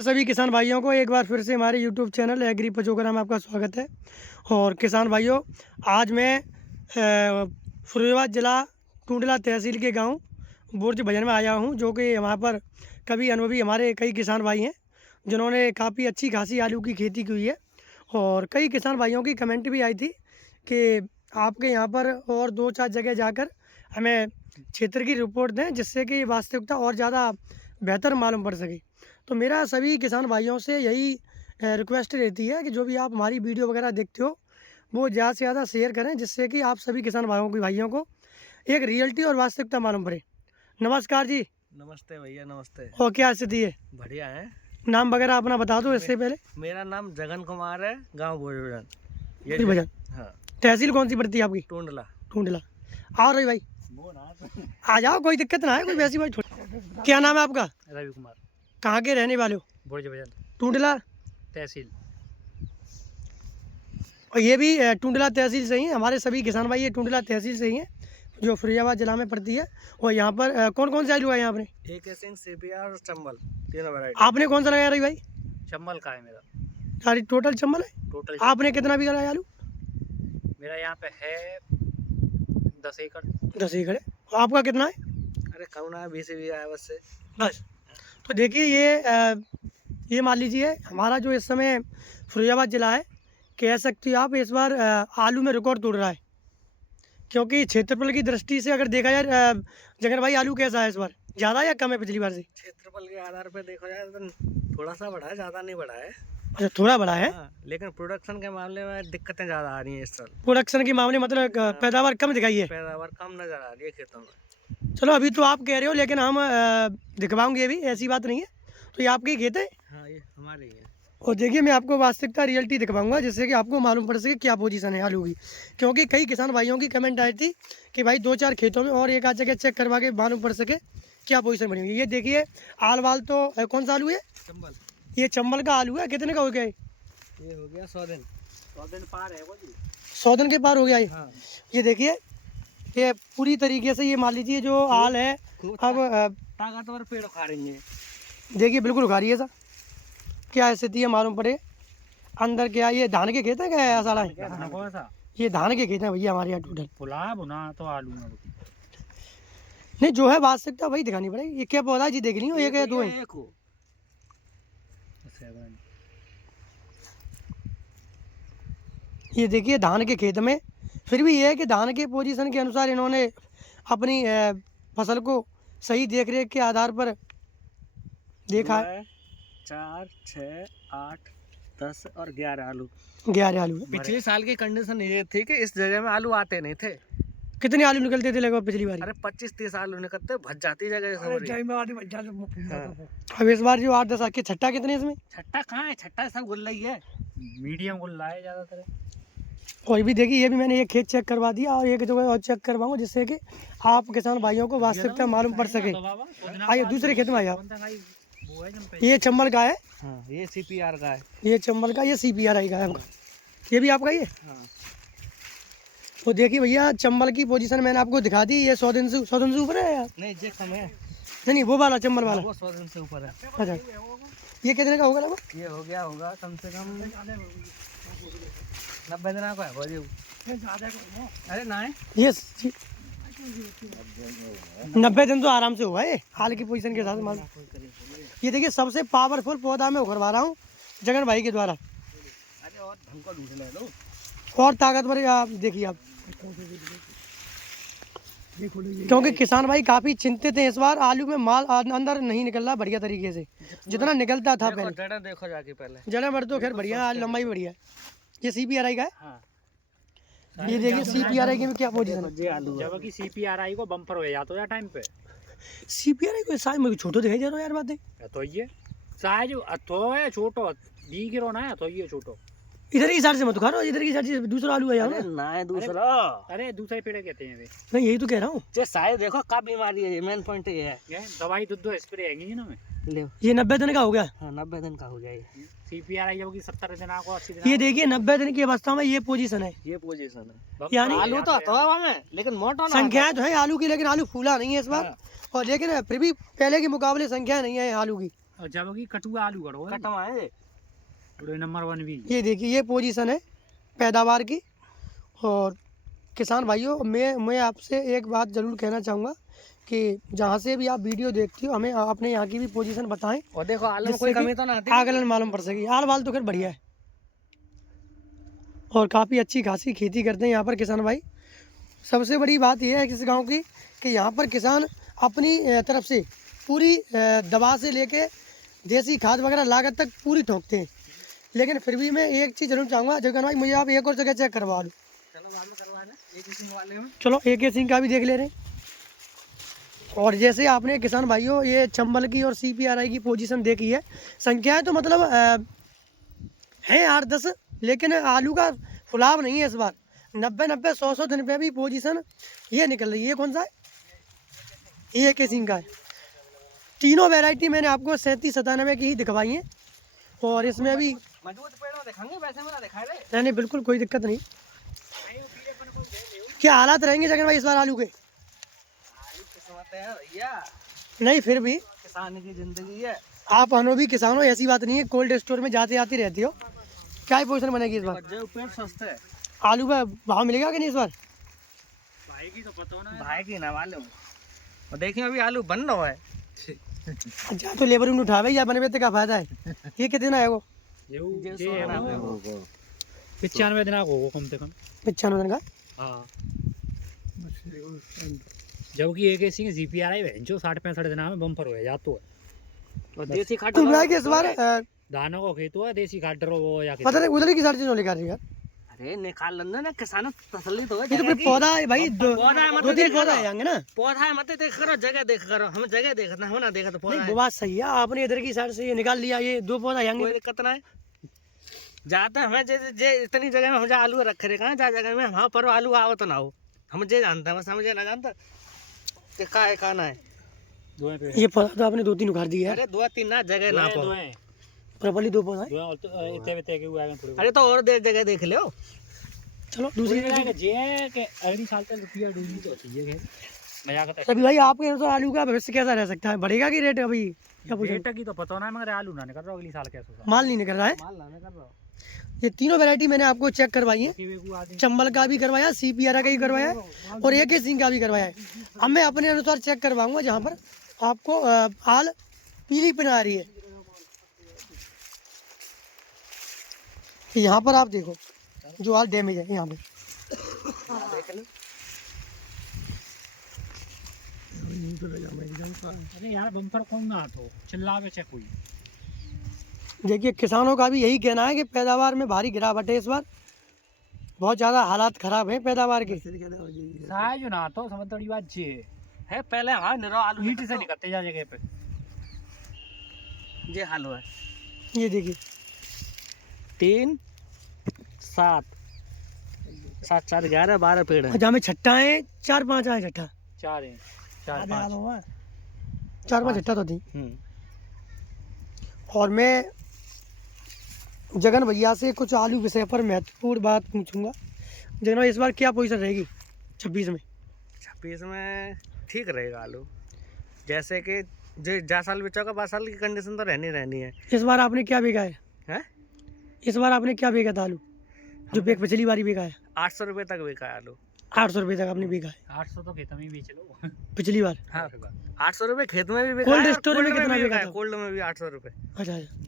सभी किसान भाइयों को एक बार फिर से हमारे YouTube चैनल एग्री पचोकरा में आपका स्वागत है। और किसान भाइयों, आज मैं फिरोजाबाद ज़िला टूंडला तहसील के गांव बुर्ज भजन में आया हूं, जो कि वहां पर कभी अनुभवी हमारे कई किसान भाई हैं जिन्होंने काफ़ी अच्छी खासी आलू की खेती की हुई है। और कई किसान भाइयों की कमेंट भी आई थी कि आपके यहाँ पर और 2-4 जगह जाकर हमें क्षेत्र की रिपोर्ट दें, जिससे कि वास्तविकता और ज़्यादा बेहतर मालूम पड़ सके। तो मेरा सभी किसान भाइयों से यही रिक्वेस्ट रहती है कि जो भी आप हमारी वीडियो वगैरह देखते हो वो ज़्यादा से ज़्यादा शेयर करें, जिससे कि आप सभी किसान भाइयों को एक रियलिटी और वास्तविकता मालूम पड़े। नमस्कार जी। नमस्ते भैया, नमस्ते। और क्या स्थिति है? बढ़िया है। नाम वगैरह अपना बता दो इससे पहले। मेरा नाम जगन कुमार है, गांव भोजन। ये भजन। हाँ। तहसील कौन सी पड़ती है आपकी? टूंडला। टूंडला। आओ रही भाई, आ जाओ, कोई दिक्कत ना है, कोई वैसी बात। क्या नाम है आपका? रवि कुमार। कहाँ के रहने वाले हो? भोजन टूंडला तहसील। और ये भी टूंडला तहसील से ही है। हमारे सभी किसान भाई ये टूंडला तहसील से ही हैं, जो फिरोजाबाद जिला में पड़ती है। और यहाँ पर कौन कौन से आलू है यहाँ पर? एक सिंह, सीपीआर और चंबल, तीनों वैरायटी। आपने कौन सा लगाया रही भाई? चंबल का है मेरा। सारी टोटल चंबल है? टोटल। आपने कितना बीघा लगाया आलू? मेरा यहाँ पे है 10 एकड़। 10 एकड़ है। आपका कितना है? अरे कौन है, 20 बीघा है बस से। बस। तो देखिए ये मान लीजिए हमारा जो इस समय फिरोजाबाद ज़िला है, कह सकती हो आप इस बार आलू में रिकॉर्ड तोड़ रहा है। क्योंकि क्षेत्रफल की दृष्टि से अगर देखा जाए, जगन भाई आलू कैसा है इस बार, ज़्यादा या कम है पिछली बार से? क्षेत्रफल के आधार पर देखा जाए तो थोड़ा सा बढ़ा है, ज़्यादा नहीं बढ़ा है। अच्छा, थोड़ा बड़ा है। हाँ, लेकिन प्रोडक्शन के मामले में दिक्कतें ज़्यादा आ रही हैं इस साल। प्रोडक्शन के मामले मतलब पैदावार कम दिखाई है। पैदावार कम नज़र आ रही है खेतों में। चलो अभी तो आप कह रहे हो, लेकिन हम दिखवाऊंगे भी, ऐसी बात नहीं है। तो ये आपके खेत है? हाँ, ये हमारे ही है। और देखिए मैं आपको वास्तविकता रियलिटी दिखवाऊंगा, जिससे कि आपको मालूम पड़ सके क्या पोजीशन है आलू की। क्योंकि कई किसान भाइयों की कमेंट आई थी कि भाई 2-4 खेतों में और एक आध जगह चेक करवा के मालूम पड़ सके क्या पोजीशन बनी हुई है। ये देखिए आल वाल तो कौन सा आलू है? चंबल। ये चंबल का आलू है। कितने का हो गया? ये हो गया 100 दिन। 100 दिन पार है वो जी। 100 दिन के पार हो गया ये। हाँ। ये देखिए, ये पूरी तरीके से ये मान लीजिए जो आल है अब ताकतवर पेड़ उखाड़ेंगे। देखिए बिल्कुल उखा रही है सर। क्या स्थिति है मालूम पड़े। अंदर क्या ये धान के खेत है क्या साला है? ये धान के खेत है भैया हमारे यहाँ टोटल। फुला बुना तो आलू में नहीं, जो है वास्तविकता वही दिखानी पड़ेगी। ये क्या पौधा है जी, देख ली हो? एक है, दो है? ये देखिए धान के खेत में, फिर भी ये है कि धान के पोजीशन के अनुसार इन्होंने अपनी फसल को सही देख रेख के आधार पर देखा है। 4, 6, 8, 10 और 11 आलू। 11 आलू है। पिछले साल की कंडीशन ये थी कि इस जगह में आलू आते नहीं थे। कितने आलू निकलते थे लगभग पिछली बार? अरे 25-30 आलू निकलते, भज जाती जगह से। अब इस बार जो 8-10 आके छट्टा कितने इसमें? छट्टा कहाँ है? छट्टा सब गुल्ला ही है, मीडियम गुल्ला है ज्यादातर। और भी देखिए, ये भी मैंने एक खेत चेक करवा दिया और एक जगह और चेक करवाऊंगा, जिससे कि आप किसान भाइयों को वास्तविकता मालूम पड़ सके। आइए दूसरे खेत में आइए आप। ये चंबल का है। हाँ, ये सीपीआर का है। ये चंबल का, ये सीपीआरआई का है आपका। ये भी आपका ही है? हाँ। तो देखिए भैया चंबल की पोजीशन मैंने आपको दिखा दी। ये 100 दिन से ऊपर है यार? नहीं, जे कम है। नहीं, वो वाला चंबल वाला वो 100 दिन से ऊपर है। अच्छा, ये कितने का होगा लगभग? ये हो गया होगा कम से कम 90 दिन का है वो जी। अरे ना है ये 90 दिन तो आराम से हुआ है हाल की पोजीशन के साथ मालूम। ये देखिए सबसे पावरफुल पौधा मैं उखड़वा रहा हूँ जगन भाई के द्वारा। अरे और हमको ढूंढ ले लो और ताकतवर आप देखिए आप, क्योंकि किसान भाई काफी चिंतित हैं इस बार आलू में माल अंदर नहीं निकल रहा बढ़िया तरीके से, जितना निकलता था पहले। जड़ा देखो जाके पहले। जड़ा बढ़ तो खैर बढ़िया, आज लंबाई बढ़िया है। ये सीपीआरआई का है। हाँ। ये देखिए सीपीआरआई की में क्या पोजीशन है। जबकि सीपीआरआई को बम्पर हो जाता है टाइम पे। सीपीआरआई को साइज में छोटो दिखाई दे रहा है यार, बात है तो ये साइज अथो है छोटो दी गिरो ना है तो ये छोटो। इधर की साइड से मत खा रहा, इधर की साइड से दूसरा आलू है यार ना है दूसरा। अरे दूसरे पेड़ कहते हैं वे। मैं यही तो कह रहा हूँ। जे साइज देखो का बीमारी है, मेन पॉइंट ये है। दवाई दूध स्प्रे है ना में ले। ये 90 दिन का हो गया। हाँ, 90 दिन का हो गया ये। सीपीआरआई जब की 70 दिन को 80 दिन। ये देखिए 90 दिन की अवस्था में ये पोजीशन है। ये पोजीशन है यानी आलू तो हवा में, लेकिन मोटा ना संख्या तो है आलू की, लेकिन आलू फूला नहीं है इस बार। और लेकिन फिर भी पहले के मुकाबले संख्या नहीं है आलू की। और जब की कटुआ आलू करो कटवाए थोड़े नंबर 1 भी। ये देखिए ये पोजीशन है पैदावार की। और किसान भाइयों मैं आपसे एक बात ज़रूर कहना चाहूँगा कि जहाँ से भी आप वीडियो देखते हो हमें अपने यहाँ की भी पोजीशन बताएं, और देखो आलू में जिससे कोई कि कमी तो ना आती। आकलन मालूम पड़ सके। आल बाल तो खैर बढ़िया है और काफ़ी अच्छी खासी खेती करते हैं यहाँ पर किसान भाई। सबसे बड़ी बात यह है इस गांव की कि यहाँ पर किसान अपनी तरफ से पूरी दवा से लेके देसी खाद वगैरह लागत तक पूरी ठोकते हैं। लेकिन फिर भी मैं एक चीज़ जरूर चाहूँगा जगन भाई, मुझे आप एक और जगह चेक करवा लो। चलो बाद में करवा लें, एक सिंह वाले में। चलो एक सिंह का भी देख ले रहे हैं। और जैसे आपने किसान भाइयों ये चंबल की और CPRI की पोजीशन देखी है, संख्याएं तो मतलब हैं 8-10, लेकिन आलू का फुलाव नहीं है इस बार। 90-90 100 दिन पे भी पोजीशन ये निकल रही है। ये कौन सा है? ये के सिंह का है। तीनों वैरायटी मैंने आपको 37-97 की ही दिखवाई हैं। और इसमें भी मजबूत पेड़ में दिखाएंगे, वैसे में ना दिखाए रे। नहीं नहीं बिल्कुल कोई दिक्कत नहीं। क्या हालात रहेंगे जगन भाई इस बार आलू के? आलू किस्मत है भैया, नहीं फिर भी किसान की जिंदगी है। आप अनो भी किसान हो, ऐसी बात नहीं है। कोल्ड स्टोर में जाते आती रहती हो, क्या पोजीशन बनेगी इस बार? जो पेड़ सस्ते है। आलू का भाव मिलेगा कि नहीं इस बार? भाई की तो पता ना भाई की ना मालूम। और देखिए अभी आलू बन रहा है। अच्छा तो लेबर में उठा भाई या बनवे का फायदा है। ये कितना है वो? ये ये ये 100 ग्राम है है वो। 95 दिन होगा कम से कम। 95 दिन का। हाँ जबकि एक सिंह CPRI भेजो 60-65 दिन में बम्पर हो जातो है। और देसी खाद कुल मिला के इस बार दानों को खेतो है देसी खाद डरो वो या पता नहीं उधर की सारी चीज़ों लेकर यार। अरे निकाल लेना ना, किसान तसल्ली तो है। ये तो फिर पौधा है भाई, पौधा है, मतलब 2-3 पौधा है ना। पौधा है, मत देख करो, जगह देख करो। हम जगह देखना हो ना, देखा तो पौधा नहीं है। वो बात सही है, आपने इधर की साइड से ये निकाल लिया, ये 2 पौधा कोई आएंगे। दिक्कत ना है। जाता हमें जे इतनी जगह में हम जा आलू रखे रहे, कहाँ जा जगह में वहाँ पर आलू आवत ना हो, हम जे जानते हैं, बस हम जे ना जानता कि का है का ना है। दो पे ये पौधा तो आपने 2-3 उखाड़ दिया है। अरे 2-3 ना जगह ना दो पो। हैं प्रॉपर्ली 2 पौधा है। दो और तो इतने इतने के हुए हैं थोड़े। अरे तो और देर जगह देख लो। चलो दूसरी दूसरी जे के अगली साल तक रुपया डूबी तो चाहिए है मजाक करता अभी भाई आपके अनुसार आलू का भविष्य कैसा रह सकता है? बढ़ेगा कि रेट अभी क्या पूछ रेट की तो पता ना, मगर आलू ना कर रहा अगली साल कैसे होगा। माल नहीं निकल रहा है? माल लाने कर रहा हूँ। ये तीनों वैरायटी मैंने आपको चेक करवाई है। चंबल का भी करवाया, CPRI का भी करवाया है और AK सिंह का भी करवाया है। अब मैं अपने अनुसार चेक करवाऊंगा जहाँ पर आपको आल पीली पिन आ रही है। यहाँ पर आप देखो जो आल डैमेज है यहाँ पे। देख लो। अरे यार बम्पर कौन ना तो चिल्ला पे चेक हुई। देखिए किसानों का भी यही कहना है कि पैदावार में भारी गिरावट है इस बार। बहुत ज़्यादा हालात खराब हैं पैदावार के। साइज ना तो समझ बड़ी बात जे है पहले हाँ निरो आलू ईट से निकलते जा जगह पे। ये हालो है। ये देखिए 3 7 7 4 11 12 पेड़ है। जहाँ में छट्टा है 4-5 आए छट्टा। 4 हैं 4-5 4-5 छट्टा तो थी। हम्म। और मैं जगन भैया से कुछ आलू विषय पर महत्वपूर्ण बात पूछूंगा। जगन भाई इस बार क्या पोजीशन रहेगी 26 में? 26 में ठीक रहेगा आलू। जैसे कि जो जा साल बेचा का 12 साल की कंडीशन तो रहनी है। इस बार आपने क्या बेचा है? हैं? इस बार आपने क्या बेचा था आलू जो पिछली बारी बेचा है? 800 रुपये तक बिका है आलू। 800 रुपये तक आपने बेचा है 800 तो खेत में ही बेच लो। पिछली बार। हाँ 800 रुपये खेत में भी बिका कोल्ड है, स्टोर में कोल्ड कितना भी बिका है, था? कोल्ड में भी 800 रुपये। अच्छा अच्छा।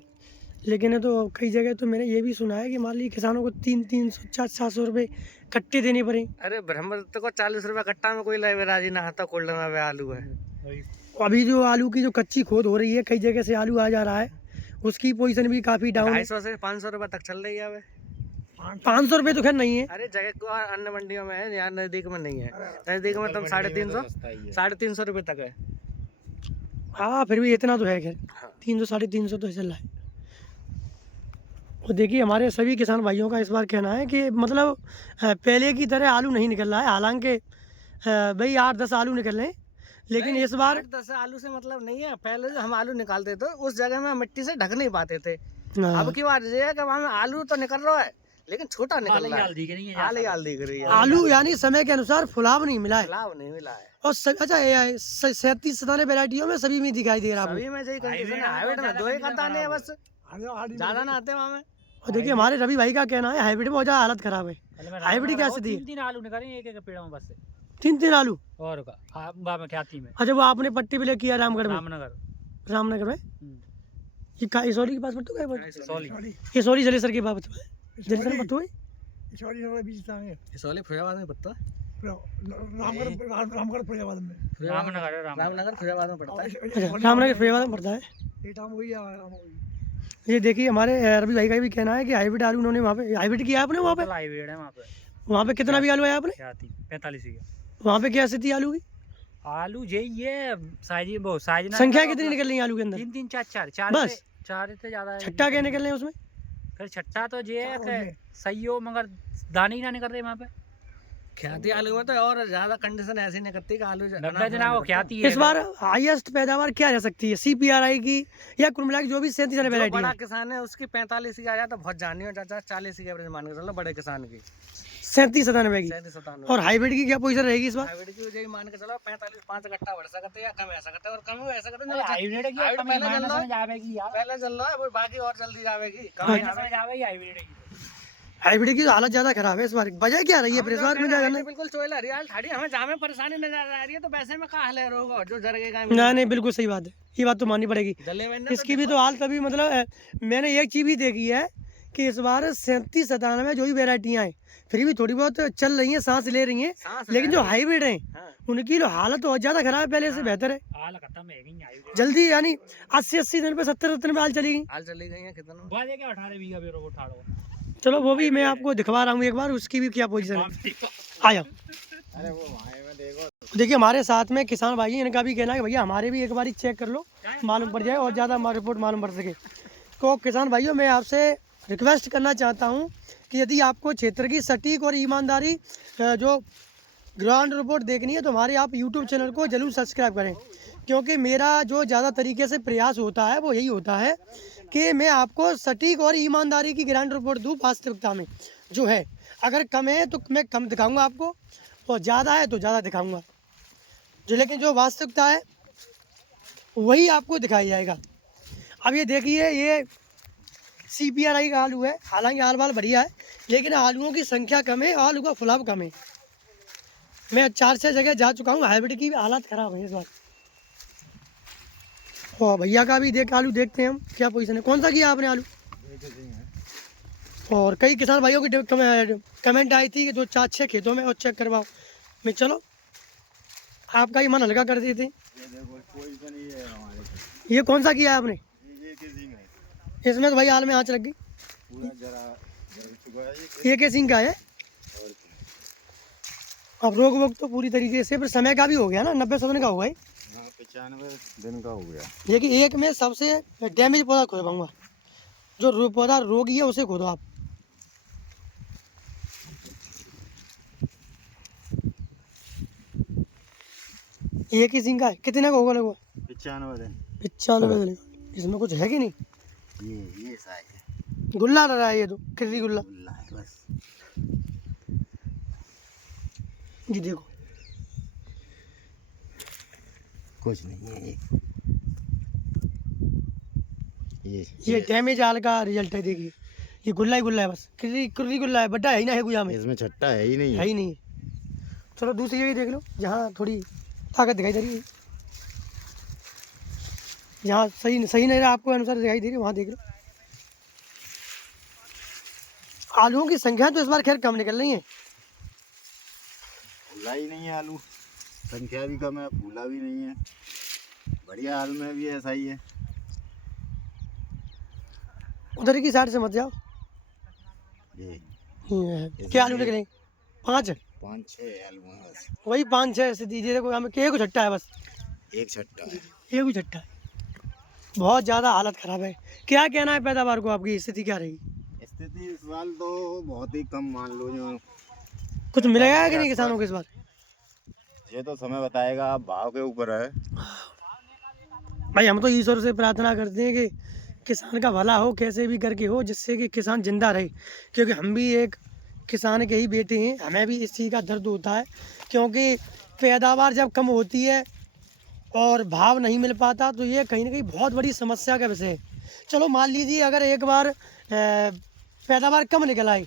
लेकिन ये तो कई जगह तो मैंने ये भी सुना है कि मान लीजिए किसानों को 300-400 रुपये कट्टे देने पड़े। अरे ब्रह्म को 40 रुपये कट्टा में कोई लाए राजी ना आता। कोल्ड में भी आलू है। अभी जो आलू की जो कच्ची खोद हो रही है, कई जगह से आलू आ जा रहा है, उसकी पोजीशन भी काफ़ी डाउन है। 250 से 500 रुपये तक चल रही है अबे। 500 रुपये तो खैर नहीं है। अरे जगह को अन्य मंडियों में है, यहाँ नजदीक में नहीं है। नजदीक में तुम 350 रुपये तक है। हाँ फिर भी इतना तो है खैर। हाँ। 300-350 तो चल रहा है। और देखिए हमारे सभी किसान भाइयों का इस बार कहना है कि मतलब पहले की तरह आलू नहीं निकल रहा है। हालांकि भाई 8-10 आलू निकल रहे हैं, लेकिन इस बार 10 आलू से मतलब नहीं है। पहले जो हम आलू निकालते थे उस जगह में मिट्टी से ढक नहीं पाते थे। हाँ। अब की बात ये है कि वहाँ में आलू तो निकल रहा है, लेकिन छोटा निकल रहा है, दिख रही है आले आल दिख रही है। आलू यानी समय के अनुसार फुलाव नहीं मिला है। लाभ नहीं मिला है, और अच्छा 37 वैरायटियों में सभी में दिखाई दे रहा है सभी में यही कंडीशन है। हाइब्रिड में 2 ही का दाने है बस, ज्यादा ना आते वहाँ में। और देखिए हमारे रवि भाई का कहना है हाइब्रिड में बहुत ज्यादा हालत खराब है। हाइब्रिड क्या स्थिति है? 3 आलू निकले एक पेड़ों में बस से। 3 आलू। और का में ख्याति में अच्छा वो आपने पट्टी पे ले किया रामगढ़ में, रामनगर में। ये इसौली के पास पट्टू का है? इसौली जलेसर के पास जलेसर में पट्टू है। इसौली फैजाबाद में पड़ता है, रामनगर फैजाबाद में पड़ता है। अच्छा रामनगर फरीदाबाद में पड़ता है। ये देखिए हमारे रवि भाई का भी कहना है कि हाइब्रिड आलू उन्होंने वहाँ पे हाइब्रिड किया आपने वहाँ पे। हाइब्रिड है वहाँ पे कितना भी आलू है आपने? 45 की। वहाँ पे क्या स्थिति आलू की? आलू ये साइज बहुत साइज संख्या कितनी निकल रही है आलू के अंदर? 3 4 बस? 4 से ज्यादा है। छट्टा क्या निकल रहे हैं उसमें? फिर छट्टा तो ये सही हो मगर दाने ही ना निकल रहे वहाँ पे। ख्याति आलू में तो और ज्यादा कंडीशन ऐसी निकलती कि आलू 90 दिन वो ख्याति है। इस बार हाईएस्ट पैदावार क्या रह सकती है CPRI की या कुल मिला के जो भी 37 वाली वैरायटी बड़ा है? किसान है उसकी 45 की आ जाता बहुत जानी हो चाचा, 40 की एवरेज मान के चलो बड़े किसान की 37-97 की। 37-97। और हाइब्रिड की क्या पोजीशन रहेगी इस बार? हाइब्रिड की यही मान के चलो 45 5 गट्टा बढ़ सकते हैं या कम ऐसा करते हैं, और कम भी ऐसा करते हैं। हाइब्रिड की हाइब्रिड पहले पहले चल रहा है, जावेगी यार, पहले चल रहा है वो बाकी और जल्दी जाएगी। जावेगी हाइब्रिड की। हाइब्रिड की हालत ज्यादा खराब है इस बार। वजह क्या रही है? फिर इस बार में क्या करना है? बिल्कुल चोइला रियाल ठाड़ी हमें जामे परेशानी नजर आ रही है, तो वैसे में कहा ले होगा जो जरगेगा। नहीं बिल्कुल सही बात है, ये बात तो माननी पड़ेगी। इसकी भी तो हाल तभी मतलब मैंने एक चीज भी देखी है कि इस बार 37-97 जो भी वेराइटियाँ हैं फिर भी थोड़ी बहुत चल रही हैं, सांस ले रही हैं, लेकिन जो हाइब्रिड हैं उनकी तो हालत बहुत ज्यादा खराब है, पहले से बेहतर है। हाल खत्म है गई हाइब्रिड जल्दी यानी 80 दिन पे 70 दिन पे हाल चली गई। हाल चली गई है कितना बाजे के 18 बीघा पे रोबोट ठाड़ो। चलो वो भी मैं आपको दिखवा रहा हूँ एक बार, उसकी भी क्या पोजीशन है। आया अरे वो भाई में देखो देखिए हमारे साथ में किसान भाई हैं, इनका भी कहना है कि भैया हमारे भी एक बार चेक कर लो, मालूम पड़ जाए और ज़्यादा रिपोर्ट मालूम पड़ सके। तो किसान भाइयों मैं आपसे रिक्वेस्ट करना चाहता हूँ कि यदि आपको क्षेत्र की सटीक और ईमानदारी जो ग्राउंड रिपोर्ट देखनी है तो हमारे आप यूट्यूब चैनल को जरूर सब्सक्राइब करें, क्योंकि मेरा जो ज़्यादा तरीके से प्रयास होता है वो यही होता है कि मैं आपको सटीक और ईमानदारी की ग्राउंड रिपोर्ट दूँ वास्तविकता में जो है। अगर कम है तो मैं कम दिखाऊंगा आपको, और ज़्यादा है तो ज़्यादा दिखाऊंगा जो, लेकिन जो वास्तविकता है वही आपको दिखाया जाएगा। अब ये देखिए ये CPRI का आलू है, हालांकि आल बाल बढ़िया है लेकिन आलूओं की संख्या कम है, आलू का फुलाव कम है। मैं 4-6 जगह जा चुका हूँ, हाइब्रिड की भी हालत ख़राब है इस बार। और भैया का भी आलू देखते हैं हम क्या पोजीशन है। कौन सा किया आपने आलू? और कई किसान भाइयों की कमेंट आई थी कि 2-4-6 खेतों में और चेक करवाओ। मैं चलो आपका ही मन हल्का कर देते। ये कौन सा किया है आपने? इसमें तो भाई हाल में आँच लग गई। ये के सिंह का है। अब रोग वोग तो पूरी तरीके से, पर समय का भी हो गया ना, 90-100 दिन का हुआ है। 95 दिन का हो गया। देखिए एक में सबसे डैमेज पौधा खोदवाऊंगा, जो पौधा रोगी है उसे खोदो आप। एक ही सिंह का है, कितने का होगा लगभग? 95 दिन। 95 दिन। इसमें कुछ है कि नहीं? ये साइज है, गुल्ला लग रहा है, ये तो किर्री गुल्ला। गुल्ला है बस। जी देखो कुछ नहीं है ये डैमेज आल का रिजल्ट है। देखिए ये गुल्ला ही गुल्ला है, बस किर्री गुल्ला है, बड्डा है ही ना है गुजा में, इसमें छट्टा है ही नहीं है ही नहीं। चलो दूसरी जगह देख लो जहाँ थोड़ी ताकत दिखाई दे रही है, जहाँ सही नहीं रहा आपको अनुसार दिखाई दे रही है वहाँ देख लो। आलूओं की संख्या तो इस बार खैर कम निकल रही है। फूला ही नहीं है आलू, संख्या भी कम है, फूला भी नहीं है। बढ़िया हाल में भी ऐसा ही है। उधर की साइड से मत जाओ। ये क्या आलू निकलेंगे? 5 5-6 आलू हैं बस। वही 5-6 ऐसे दीजिए। देखो हमें एक छट्टा है, बस एक छट्टा है। एक ही छट्टा है। बहुत ज़्यादा हालत ख़राब है। क्या कहना है पैदावार को, आपकी स्थिति क्या रहेगी? स्थिति इस साल तो बहुत ही कम मान लो, जो कुछ मिलेगा कि नहीं किसानों को इस बार? ये तो समय बताएगा, भाव के ऊपर है। भाई हम तो ईश्वर से प्रार्थना करते हैं कि किसान का भला हो कैसे भी करके हो, जिससे कि किसान जिंदा रहे, क्योंकि हम भी एक किसान के ही बेटे हैं, हमें भी इस चीज़ का दर्द होता है, क्योंकि पैदावार जब कम होती है और भाव नहीं मिल पाता तो ये कहीं ना कहीं बहुत बड़ी समस्या का विषय है। चलो मान लीजिए अगर एक बार पैदावार कम निकल आई,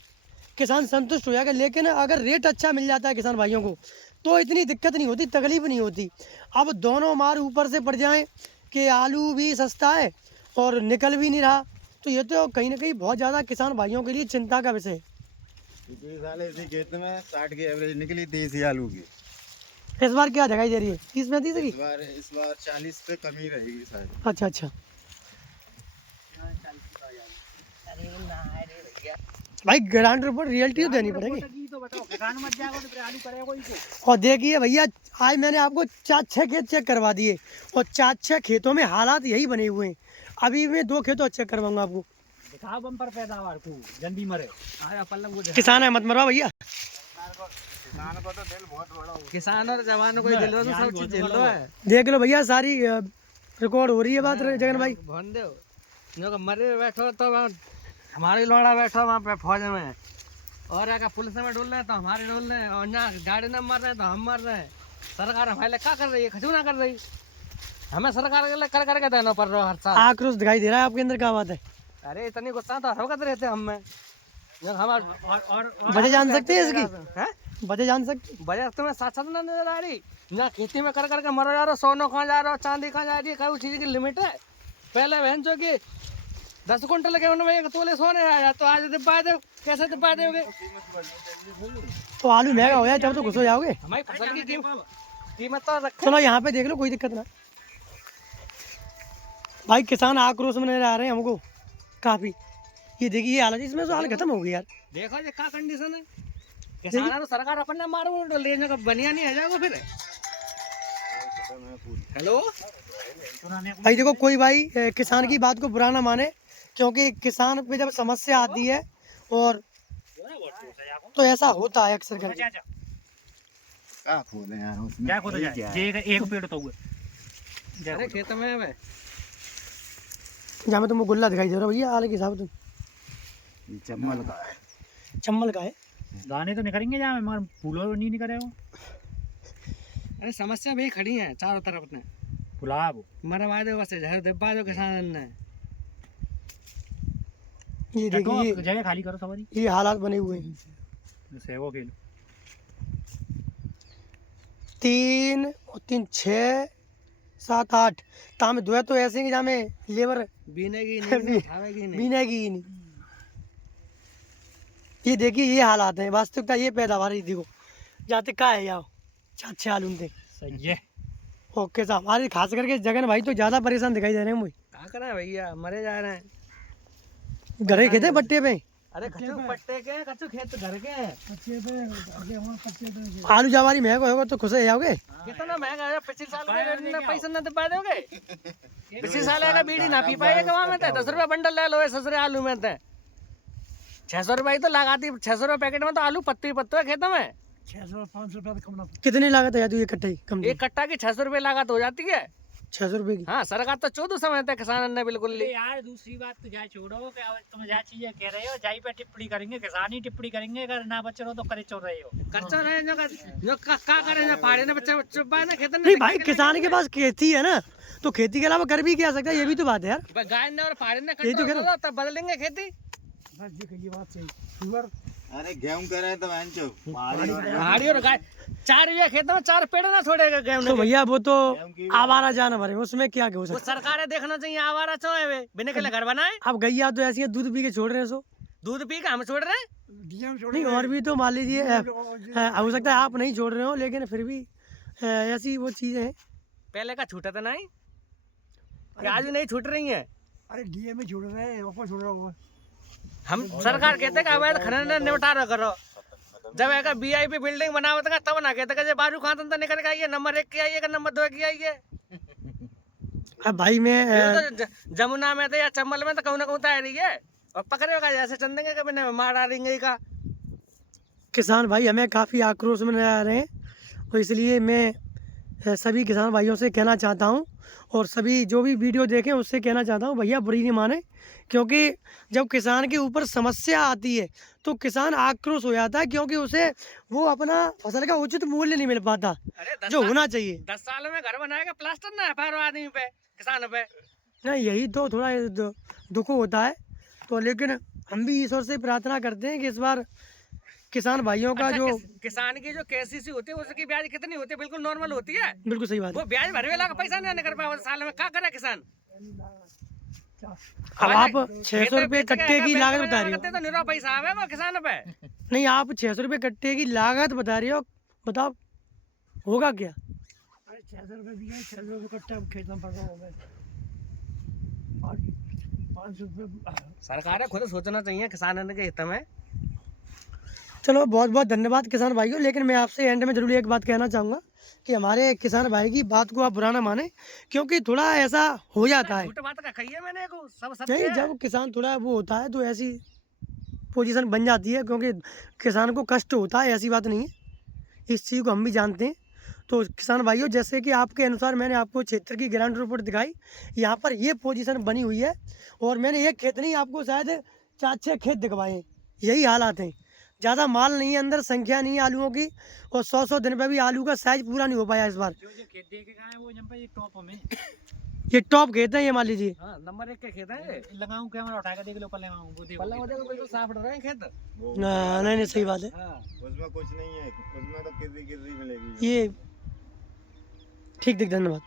किसान संतुष्ट हो जाएगा, लेकिन अगर रेट अच्छा मिल जाता है किसान भाइयों को तो इतनी दिक्कत नहीं होती, तकलीफ नहीं होती। अब दोनों मार ऊपर से पड़ जाएं कि आलू भी सस्ता है और निकल भी नहीं रहा, तो ये तो कहीं ना कहीं बहुत ज़्यादा किसान भाइयों के लिए चिंता का विषय है। पिछले साल इसी खेत में 60 की एवरेज निकली थी इसी आलू की। इस बार क्या दिखाई दे रही है, 30-35 की? इस बार 40 पे कमी रहेगी शायद। अच्छा अच्छा। भाई ग्राउंड रिपोर्ट रियलिटी तो देनी पड़ेगी। तो बताओ किसान मत जाएगा तो फिर आलू करेगा कोई को। और देखिए भैया, आज मैंने आपको 4-6 खेत चेक करवा दिए और 4-6 खेतों में हालात यही बने हुए हैं। अभी मैं 2 खेतों चेक करवाऊंगा आपको। दिखाओ बम्पर पैदावार को जल्दी मरे। आया पल्लव को किसान है मत मरवा भैया। किसान को तो दिल बहुत बड़ा हो। किसान और जवानों को ही दिल सब चीज झेल लो है। देख लो भैया, सारी रिकॉर्ड हो रही है बात जगन भाई। भन दो जो मरे हुए बैठो तो वहाँ हमारी लोड़ा बैठो वहाँ पे फौज में, और अगर पुलिस में डोल रहे हैं तो हमारे डोल रहे हैं, और यहाँ गाड़ी न मर रहे हैं तो हम मर रहे हैं। सरकार हमारे लिए क्या कर रही है? खचू ना कर रही, हमें सरकार के लिए कर करके देना पड़ रहा है हर साल। आक्रोश दिखाई दे रहा है आपके अंदर, क्या बात है? अरे इतनी गुस्सा तो हरकत रहते हम में। और वजह जान सकते हैं इसकी? हैं? वजह जान सकते? वजह तुम्हें साथ साथ ना नजर आ रही, यहाँ खेती में कर करके मरो जा रहे हो, सोना कहाँ जा रहा हो, चांदी कहाँ जा रही है, कोई चीज़ की लिमिट है? पहले बहन जो कि 10 कुंटल के उनमें 1 तोले सोने आया, तो आज दिब्बा दो, कैसे दिब्बा दोगे? तो आलू महंगा हो जाए तब तो खुश हो जाओगे। हमारी फसल की कीमत तो रखो। चलो यहाँ पे देख लो, कोई दिक्कत ना। भाई किसान आक्रोश में नजर आ रहे हैं हमको काफी। ये देखिए ये हालत, इसमें तो हाल खत्म हो गई यार। देखो ये क्या कंडीशन है, किसान तो सरकार अपने मारो लेने का बनिया नहीं आ जाएगा फिर। हेलो भाई देखो, कोई भाई किसान की बात को बुरा ना माने, क्योंकि किसान पे जब समस्या आती है और तो ऐसा होता है अक्सर करके। क्या खोले यार उसमें? क्या खोदा जाए? ये एक पेड़ तो हुए। अरे खेत में है जहाँ में तुमको गुल्ला दिखाई दे रहा है भैया, आले के हिसाब से ये चम्मल का है। चम्मल का है। दाने तो निकलेंगे जहाँ मगर फूलों नहीं निकलेगा। अरे समस्या भी खड़ी है चारों तरफ ने। गुलाब मरवा दो बस, जहर दिब्बा दो किसान ने। ये देखिए जगह खाली करो सवारी। ये हालात बने हुए हैं। सेवो खेल 3 और 3 6 7 8 तामे दो तो ऐसे हैं कि जहाँ में लेबर बीनेगी नहीं, उठावेगी नहीं। बीनेगी ही नहीं। ये देखिए ये हालात हैं, वास्तविकता ये पैदावार है। देखो जाते का है यार 4-6 आलू थे। सही है। ओके साहब, हमारे खास करके जगन भाई तो ज़्यादा परेशान दिखाई दे रहे हैं मुझे। क्या करें भैया, मरे जा रहे हैं। घरे खेते बट्टे पे अरे कच्चू पट्टे के हैं, कच्चू खेत घर के हैं। आलू जवारी महंगा होगा तो खुश हो जाओगे। कितना महंगा है, पिछले साल में पैसा न दबा दोगे। पिछले साल का बीड़ी ना पी पाएगा वहाँ में 10 रुपये बंडल ले लो ससुरे आलू में। 600 रुपये तो लगाती, 600 रुपये पैकेट में तो आलू पत्ते ही पत्ते है खेतों में। 600-500 रुपये कम ना। कितनी लागत है तू ये कट्टे कम? एक कट्टा की 600 रुपये लागत हो जाती है। 600 रुपये की? हाँ सरकार तो 14 समझते हैं किसान ने बिल्कुल ली। यार दूसरी बात तो जाए छोड़ो कि अब तुम जा चीजें कह रहे हो, जाई पे टिप्पणी करेंगे, किसान ही टिप्पणी करेंगे। अगर ना बच रहो तो करे चो रहे हो। खर्चा रहे जो का करे ना फाड़े ना बच्चे चुप ना खेत नहीं भाई, किसान के पास खेती है ना, तो खेती के अलावा कर भी क्या सकता है, ये भी तो बात है यार। गाय ने और फाड़े ने यही तो कह रहा हूं। तब बदलेंगे खेती। ये बात सही। अरे गेहूं करे तो बहन चो पहाड़ी और गाय 4 ये खेतों में 4 पेड़ ना छोड़ेगा गेहूं तो ने। भैया वो तो आवारा जानवर है, उसमें क्या हो वो सकता है। सरकारें देखना चाहिए आवारा चो है वे बिना के लिए घर बनाए। अब गैया तो ऐसी है दूध पी के छोड़ रहे हैं सो। दूध पी के हम छोड़ रहे हैं। नहीं और भी तो मान लीजिए हो सकता है आप नहीं छोड़ रहे हो, लेकिन फिर भी ऐसी वो चीजें हैं। पहले का छूटा था नहीं, आज भी नहीं छूट रही है। अरे डीए में छोड़ रहे हैं, ऊपर छोड़ रहे हो। हम सरकार कहते हैं कि अवैध खनन निपटारा करो। जब एक वीआईपी बिल्डिंग बनावत का तब ना कहते कि बारू खान तो निकल के आइए, नंबर 1 की आइए कि नंबर 2 की आइए। अब भाई मैं तो जमुना में तो या चंबल में तो कहूँ ना कहूँ आ रही है, और पकड़ेगा जैसे चंदेंगे कभी नहीं मार डालेंगे का। किसान भाई हमें काफ़ी आक्रोश में नजर आ रहे हैं, और इसलिए मैं सभी किसान भाइयों से कहना चाहता हूं और सभी जो भी वीडियो देखें उससे कहना चाहता हूँ भैया बुरी नहीं माने, क्योंकि जब किसान के ऊपर समस्या आती है तो किसान आक्रोश हो जाता है, क्योंकि उसे वो अपना फसल का उचित मूल्य नहीं मिल पाता अरे जो होना चाहिए। 10 साल में घर बनाएगा, प्लास्टर ना है पारो आदमी पे, किसान पे। नहीं यही तो थोड़ा दुख होता है। तो लेकिन हम भी ईश्वर से प्रार्थना करते हैं कि इस बार किसान भाइयों का अच्छा, जो किसान की जो केसीसी होती है उसकी ब्याज कितनी होती है? बिल्कुल नॉर्मल होती है। बिल्कुल सही बात वो है। ब्याज भरने वाला का पैसा नहीं कर पाए साल में, क्या करे किसान? अब आप 600 रुपये कट्टे की लागत बता रहे हो। तो निरा पैसा आवेगा किसान पे। नहीं आप 600 रुपये कट्टे की लागत बता रहे हो, बताओ होगा क्या? 600 रुपये भी 600 रुपये कट्टा खेत में पड़ता होगा। 500 रुपये सरकार खुद सोचना चाहिए किसान के हित में। चलो बहुत बहुत धन्यवाद किसान भाइयों, लेकिन मैं आपसे एंड में जरूर एक बात कहना चाहूँगा कि हमारे किसान भाई की बात को आप बुरा ना माने, क्योंकि थोड़ा ऐसा हो जाता है। झूठ बात का कही है मैंने को, सब सत्य नहीं है। जब किसान थोड़ा वो होता है तो ऐसी पोजीशन बन जाती है, क्योंकि किसान को कष्ट होता है, ऐसी बात नहीं है, इस चीज़ को हम भी जानते हैं। तो किसान भाइयों जैसे कि आपके अनुसार मैंने आपको क्षेत्र की ग्राउंड रिपोर्ट दिखाई, यहाँ पर ये पोजीशन बनी हुई है, और मैंने एक खेत नहीं आपको शायद 4-6 खेत दिखवाए हैं। यही हालात हैं, ज़्यादा माल नहीं है अंदर, संख्या नहीं है आलूओं की, और 100 दिन पे भी आलू का साइज पूरा नहीं हो पाया इस बार। जो खेत देखे गए हैं वो जब पे ये टॉप में ये टॉप खेत है, ये मान लीजिए। हाँ, नंबर 1 के खेत है ये। लगाऊं कैमरा उठा के देख लो, पल्ले लगाऊं वो देखो। पल्ला हो जाएगा, बिल्कुल साफ रहे हैं खेत। नहीं नहीं सही बात है। हाँ। उसमें कुछ नहीं है, उसमें तो किसी किसी मिलेगी। ये ठीक धन्यवाद।